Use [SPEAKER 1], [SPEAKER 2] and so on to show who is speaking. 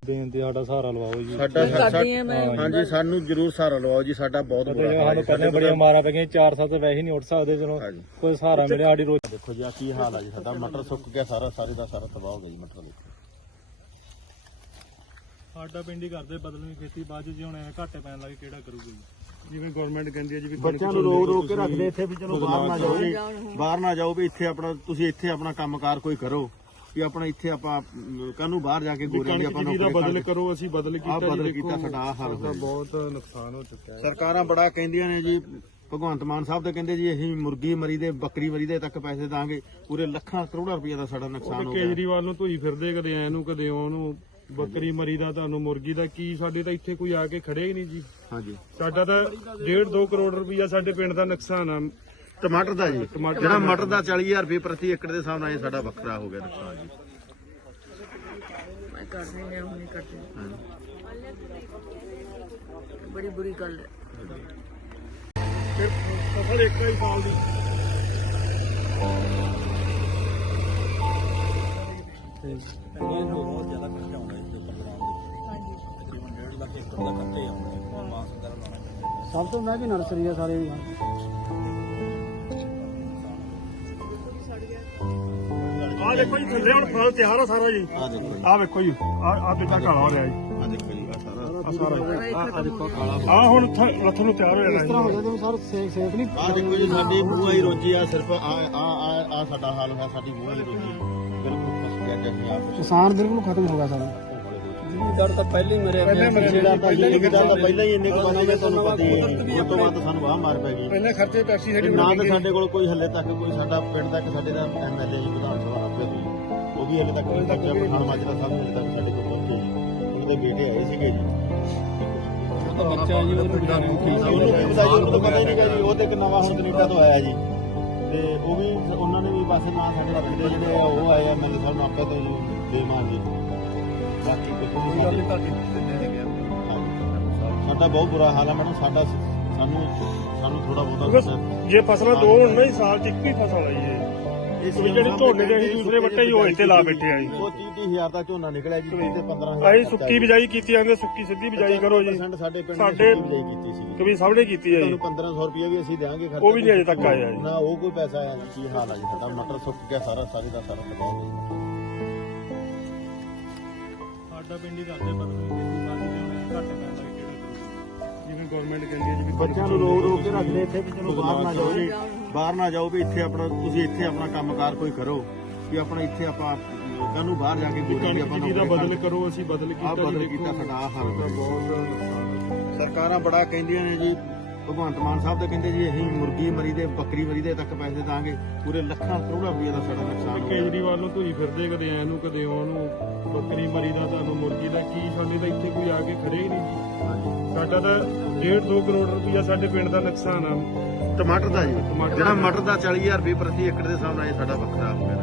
[SPEAKER 1] ਬੇਨਤੀ ਸਾਡਾ ਸਹਾਰਾ ਲਵਾਓ ਜੀ।
[SPEAKER 2] ਹਾਂਜੀ ਸਾਨੂੰ ਜ਼ਰੂਰ ਸਹਾਰਾ ਲਵਾਓ ਜੀ। ਸਾਡਾ ਬਹੁਤ ਬੁਰਾ ਹਾਲ
[SPEAKER 1] ਸਾਨੂੰ ਪਹਿਲਾਂ ਬੜੀਆਂ ਮਾਰਾਂ ਪੈ ਗਈਆਂ, 4 ਸਾਲ ਤੇ ਵੈਸੇ ਨਹੀਂ ਉੱਠ ਸਕਦੇ। ਚਲੋ ਕੋਈ ਸਹਾਰਾ ਮਿਲਿਆ ਸਾਡੀ ਰੋਜ਼।
[SPEAKER 2] ਦੇਖੋ ਜੀ ਆ ਕੀ ਹਾਲ ਆ ਜੀ ਸਾਡਾ। ਮਟਰ ਸੁੱਕ ਗਿਆ ਸਾਰਾ, ਸਾਰੇ ਦਾ ਸਾਰਾ ਤਬਾਹ ਹੋ ਗਿਆ ਜੀ ਮਟਰ। ਦੇਖੋ
[SPEAKER 1] ਸਾਡਾ ਪਿੰਡ ਹੀ ਕਰਦੇ ਬਦਲਵੀਂ ਖੇਤੀ, ਬਾਅਦ ਚ ਹੁਣ ਘਾਟੇ ਪੈਣ ਲੱਗੇ ਕਿਹੜਾ ਕਰੂਗੀ।
[SPEAKER 3] ਜਿਵੇਂ ਗਵਰਨਮੈਂਟ ਕਹਿੰਦੀ ਹੈ ਜੀ
[SPEAKER 2] ਬੱਚਿਆਂ ਨੂੰ ਰੋਕ ਕੇ ਰੱਖਦੇ ਇੱਥੇ ਵੀ ਚਲੋ ਬਾਹਰ ਨਾ ਜਾਓ ਜੀ, ਬਾਹਰ ਨਾ ਜਾਓ ਵੀ ਇੱਥੇ ਆਪਣਾ ਤੁਸੀਂ ਇੱਥੇ ਆਪਣਾ ਕੰਮਕਾਰ ਕੋਈ ਕਰੋ ਵੀ ਆਪਣਾ ਇੱਥੇ ਆਪਾਂ ਕਾਹਨੂੰ ਬਾਹਰ ਜਾ ਕੇ ਗੋਰਿਆਂ ਦੀ ਆਪਾਂ
[SPEAKER 3] ਦਾ ਬਦਲ ਕਰੋ। ਅਸੀਂ ਬਦਲ
[SPEAKER 2] ਕੀਤਾ ਸਾਡਾ ਆ ਹਾਲ ਹੋਇਆ।
[SPEAKER 3] ਬਹੁਤ ਨੁਕਸਾਨ ਹੋ ਚੁੱਕਾ ਹੈ।
[SPEAKER 2] ਸਰਕਾਰਾਂ ਬੜਾ ਕਹਿੰਦੀਆਂ ਨੇ ਜੀ, ਭਗਵੰਤ ਮਾਨ ਸਾਹਿਬ ਤੇ ਕਹਿੰਦੇ ਜੀ ਅਸੀਂ ਮੁਰਗੀ ਮਰੀ ਦੇ ਬੱਕਰੀ ਮਰੀ ਦੇ ਤੱਕ ਪੈਸੇ ਦਾਂਗੇ, ਪੂਰੇ ਲੱਖਾਂ ਕਰੋੜਾਂ ਰੁਪਏ ਦਾ ਸਾਡਾ ਨੁਕਸਾਨ ਹੋ ਗਿਆ।
[SPEAKER 3] ਕੇਜਰੀਵਾਲ ਨੂੰ ਧੋਈ ਫਿਰਦੇ ਕਦੇ ਐ ਨੂੰ ਕਦੇ ਉਹਨੂੰ, ਬੱਕਰੀ ਮਰੀ ਦਾ ਤੁਹਾਨੂੰ ਮੁਰਗੀ ਦਾ ਕੀ। ਸਾਡੇ ਤਾਂ ਇੱਥੇ ਕੋਈ ਆ ਕੇ ਖੜੇ ਹੀ ਨਹੀਂ ਜੀ।
[SPEAKER 2] ਹਾਂਜੀ
[SPEAKER 3] ਸਾਡਾ ਤਾਂ 1.5-2 ਕਰੋੜ ਰੁਪਇਆ ਸਾਡੇ ਪਿੰਡ ਦਾ ਨੁਕਸਾਨ ਆ
[SPEAKER 2] ਟਮਾਟਰ ਦਾ ਜੀ। ਜਿਹੜਾ ਮਟਰ ਦਾ 40,000 ਰੁਪਏ ਪ੍ਰਤੀ ਏਕੜ ਦੇ ਹਿਸਾਬ ਨਾਲ ਇਹ ਸਾਡਾ ਵੱਖਰਾ ਹੋ ਗਿਆ ਨੁਕਸਾਨ ਜੀ।
[SPEAKER 4] बड़ी बुरी गल है।
[SPEAKER 3] फसल एक ही साल दी
[SPEAKER 1] ਬਹੁਤ ਜ਼ਿਆਦਾ ਖਰਚਾ ਆਉਂਦਾ ਇਸ ਦੇ ਉੱਪਰ ਤਕਰੀਬਨ 1.5 ਲੱਖ ਏਕੜ ਦਾ ਖਰਚਾ ਹੀ ਆਉਂਦਾ ਮਾਸ ਵਗੈਰਾ ਲਾਉਣਾ ਪੈਂਦਾ।
[SPEAKER 5] ਸਭ ਤੋਂ ਮਹਿੰਗੀ ਨਰਸਰੀ ਆ ਸਾਰੇ ਦੀ।
[SPEAKER 3] ਆ ਦੇਖੋ ਜੀ ਥੱਲੇ ਹੁਣ ਫਲ ਤਿਆਰ ਆ ਸਾਰਾ ਜੀ।
[SPEAKER 2] ਆ ਦੇਖੋ ਜੀ,
[SPEAKER 3] ਆ ਵੇਖੋ ਜੀ ਆ ਦੂਜਾ ਕਾਲਾ ਹੋ ਰਿਹਾ ਜੀ।
[SPEAKER 2] ਆ ਦੇਖੋ ਜੀ ਆ ਸਾਰਾ
[SPEAKER 3] ਆ ਦੇਖੋ ਕਾਲਾ ਆ ਹੁਣ ਲੱਥ ਨੂੰ ਤਿਆਰ ਹੋਇਆ
[SPEAKER 5] ਇਸ ਤਰ੍ਹਾਂ ਹੋ ਜਾਂਦਾ ਸਰ ਸੇਫ ਨਹੀਂ।
[SPEAKER 2] ਆ ਦੇਖੋ ਜੀ ਸਾਡੀ ਬੂਹਾ ਹੀ ਰੋਜੀ ਆ ਸਿਰਫ ਆ ਸਾਡਾ ਹਾਲ ਹੋਇਆ। ਸਾਡੀ ਬੂਹਾ ਹੀ ਰੋਜੀ ਬਿਲਕੁਲ ਫਸ ਗਿਆ ਜੱਗੀ ਆ।
[SPEAKER 5] ਕਿਸਾਨ ਬਿਲਕੁਲ ਖਤਮ ਹੋ ਗਿਆ ਸਾਡਾ।
[SPEAKER 1] ਜ਼ਿਮੀਦਾਰ ਤਾਂ ਪਹਿਲੇ ਹੀ ਮਰਿਆ।
[SPEAKER 2] ਜਿਹੜਾ ਤਾਂ ਪਹਿਲਾਂ ਹੀ ਇੰਨੇ ਕੁ ਬਣੇ ਨੇ ਤੁਹਾਨੂੰ ਪਤਾ ਹੀ ਹੈ। ਉਸ ਤੋਂ ਬਾਅਦ ਸਾਨੂੰ ਵਾਹ ਮਾਰ ਪੈ ਗਈ।
[SPEAKER 3] ਪਹਿਲਾਂ ਖਰਚੇ ਟੈਕਸੀ
[SPEAKER 2] ਤੇ ਨਾ ਤਾਂ ਸਾਡੇ ਕੋਲ ਕੋਈ ਹੱਲੇ ਤੱਕ ਕੋਈ ਸਾਡਾ ਪਿੰਡ ਤੱਕ ਸਾਡੇ ਦਾ ਐਮਐਲਏ ਜੀ ਵਿਧਾਨ ਸਭਾ ਰੱਬੇ ਹੋਈ, ਉਹ ਵੀ ਹੱਲੇ ਤੱਕ ਨਹੀਂ ਪਹੁੰਚਿਆ। ਪਠਾਨ ਮਾਜਰਾ ਸਾਹਿਬ ਹੱਲੇ ਤੱਕ ਸਾਡੇ ਕੋਲ ਪਹੁੰਚੇ ਜੀ। ਉਹਦੇ ਬੇਟੇ ਆਏ ਸੀਗੇ ਜੀ।
[SPEAKER 1] ਬੱਚਾ ਜੀ ਉਹ ਪਿੰਡਾਂ ਨੂੰ
[SPEAKER 2] ਉਹਨੂੰ ਕੀ ਪਤਾ ਜੀ, ਉਹਨੂੰ ਤਾਂ ਪਤਾ ਹੀ ਨਹੀਂ ਗਾ ਜੀ। ਉਹ ਤੇ ਇੱਕ ਨਵਾਂ ਹੁਣ ਕੈਨੇਡਾ ਤੋਂ ਆਇਆ ਜੀ, ਤੇ ਉਹ ਵੀ ਉਹਨਾਂ ਨੇ ਵੀ ਬਸ ਨਾ ਸਾਡੇ ਰੱਬ ਦੇ ਜਿਹੜੇ ਆ ਉਹ ਆਏ ਆ ਮੈਨੂੰ ਸਾਨੂੰ ਆਪੇ ਤੋਂ ਜੀ ਦੇਵਾਂ ਜੀ। ਬਾਕੀ ਕੁਝ ਨਹੀਂ ਸਾਡਾ ਬਹੁਤ ਬੁਰਾ ਹਾਲ ਹੈ ਮੈਡਮ। ਸਾਡਾ ਸਾਨੂੰ ਥੋੜਾ ਬਹੁਤਾ
[SPEAKER 3] ਜੇ ਫਸਲਾਂ ਦੋ ਹੋਣ ਨਾ ਸਾਲ ਚ ਇੱਕ ਹੀ ਫਸਲ ਆਈ ਹੈ।
[SPEAKER 2] ਇਸ
[SPEAKER 3] ਜਿਹੜੇ ਝੋਨੇ ਦੇ ਅਸੀਂ ਦੂਸਰੇ ਵੱਟੇ ਹੀ ਹੋਏ ਤੇ ਲਾ ਬੈਠੇ ਆ ਜੀ।
[SPEAKER 2] ਉਹ 30,000 ਦਾ ਝੋਨਾ ਨਿਕਲਿਆ ਜੀ, ਤੇ 15,000
[SPEAKER 3] ਅਸੀਂ ਸੁੱਕੀ ਬਿਜਾਈ ਕੀਤੀ ਜਾਂਦੇ, ਸੁੱਕੀ ਸਿੱਧੀ ਬਿਜਾਈ ਕਰੋ ਜੀ।
[SPEAKER 2] ਸਾਡੇ ਪਿੰਡ
[SPEAKER 3] ਸਾਡੇ
[SPEAKER 2] ਬਿਜਾਈ ਕੀਤੀ ਸੀ।
[SPEAKER 3] ਕਵੀ ਸਭ ਨੇ ਕੀਤੀ ਹੈ ਜੀ।
[SPEAKER 2] ਤੁਹਾਨੂੰ 1,500 ਰੁਪਏ ਵੀ ਅਸੀਂ ਦੇਵਾਂਗੇ ਖਰਚਾ,
[SPEAKER 3] ਉਹ ਵੀ ਨਹੀਂ ਅਜੇ ਤੱਕ ਆਇਆ ਜੀ।
[SPEAKER 2] ਨਾ ਉਹ ਕੋਈ ਪੈਸਾ ਆਇਆ ਜੀ। ਕੀ ਹਾਲ ਆ ਜੀ ਸਾਡਾ। ਮਟਰ ਸੁੱਕ ਗਿਆ ਸਾਰਾ, ਸਾਰੇ ਦਾ ਸਾਰਾ ਤਬਾਹ ਹੋ ਗਿਆ।
[SPEAKER 1] ਸਾਡਾ ਪਿੰਡ ਹੀ ਕਰਦੇ ਬਦਲਵੀਂ ਖੇਤੀ, ਬਾਅਦ ਚ ਹੁਣ ਘਾਟੇ ਪੈਣ ਲੱਗੇ ਕਿਹੜਾ ਕਰੂਗੀ।
[SPEAKER 3] ਜਿਵੇਂ ਗਵਰਨਮੈਂਟ ਕਹਿੰਦੀ ਹੈ ਜੀ
[SPEAKER 2] ਬੱਚਿਆਂ ਨੂੰ ਰੋਕ ਕੇ ਰੱਖਦੇ ਇੱਥੇ ਵੀ ਚਲੋ ਬਾਹਰ ਨਾ ਜਾਓ ਜੀ, ਬਾਹਰ ਨਾ ਜਾਓ ਵੀ ਇੱਥੇ ਆਪਣਾ ਤੁਸੀਂ ਇੱਥੇ ਆਪਣਾ ਕੰਮਕਾਰ ਕੋਈ ਕਰੋ ਵੀ ਆਪਣਾ ਇੱਥੇ ਆਪਾਂ ਕਾਹਨੂੰ ਬਾਹਰ ਜਾ ਕੇ ਗੋਰਿਆਂ ਦੀ ਆਪਾਂ
[SPEAKER 3] ਦਾ ਬਦਲ ਕਰੋ। ਅਸੀਂ ਬਦਲ
[SPEAKER 2] ਕੀਤਾ ਸਾਡਾ ਆ ਹਾਲ ਹੋਇਆ। ਬਹੁਤ ਸਰਕਾਰਾਂ ਬੜਾ ਕਹਿੰਦੀਆਂ ਨੇ ਜੀ, ਭਗਵੰਤ ਮਾਨ ਸਾਹਿਬ ਤੇ ਕਹਿੰਦੇ ਜੀ ਅਸੀਂ ਮੁਰਗੀ ਮਰੀ ਦੇ ਬੱਕਰੀ ਮਰੀ ਦੇ ਤੱਕ ਪੈਸੇ ਦਾਂਗੇ, ਪੂਰੇ ਲੱਖਾਂ ਕਰੋੜਾਂ ਰੁਪਏ ਦਾ ਸਾਡਾ ਨੁਕਸਾਨ ਹੋ ਗਿਆ।
[SPEAKER 3] ਕੇਜਰੀਵਾਲ ਨੂੰ ਧੋਈ ਫਿਰਦੇ ਕਦੇ ਐ ਨੂੰ ਕਦੇ ਉਹਨੂੰ, ਬੱਕਰੀ ਮਰੀ ਦਾ ਤੁਹਾਨੂੰ ਮੁਰਗੀ ਦਾ ਕੀ। ਸਾਡੇ ਤਾਂ ਇੱਥੇ ਕੋਈ ਆ ਕੇ ਖੜੇ ਹੀ ਨਹੀਂ ਜੀ। ਸਾਡਾ ਤਾਂ 1.5-2 ਕਰੋੜ ਰੁਪਇਆ ਸਾਡੇ ਪਿੰਡ ਦਾ ਨੁਕਸਾਨ ਆ
[SPEAKER 2] ਟਮਾਟਰ ਦਾ ਜੀ। ਜਿਹੜਾ ਮਟਰ ਦਾ 40,000 ਰੁਪਏ ਪ੍ਰਤੀ ਏਕੜ ਦੇ ਹਿਸਾਬ ਨਾਲ ਇਹ ਸਾਡਾ ਵੱਖਰਾ ਹੋ ਗਿਆ।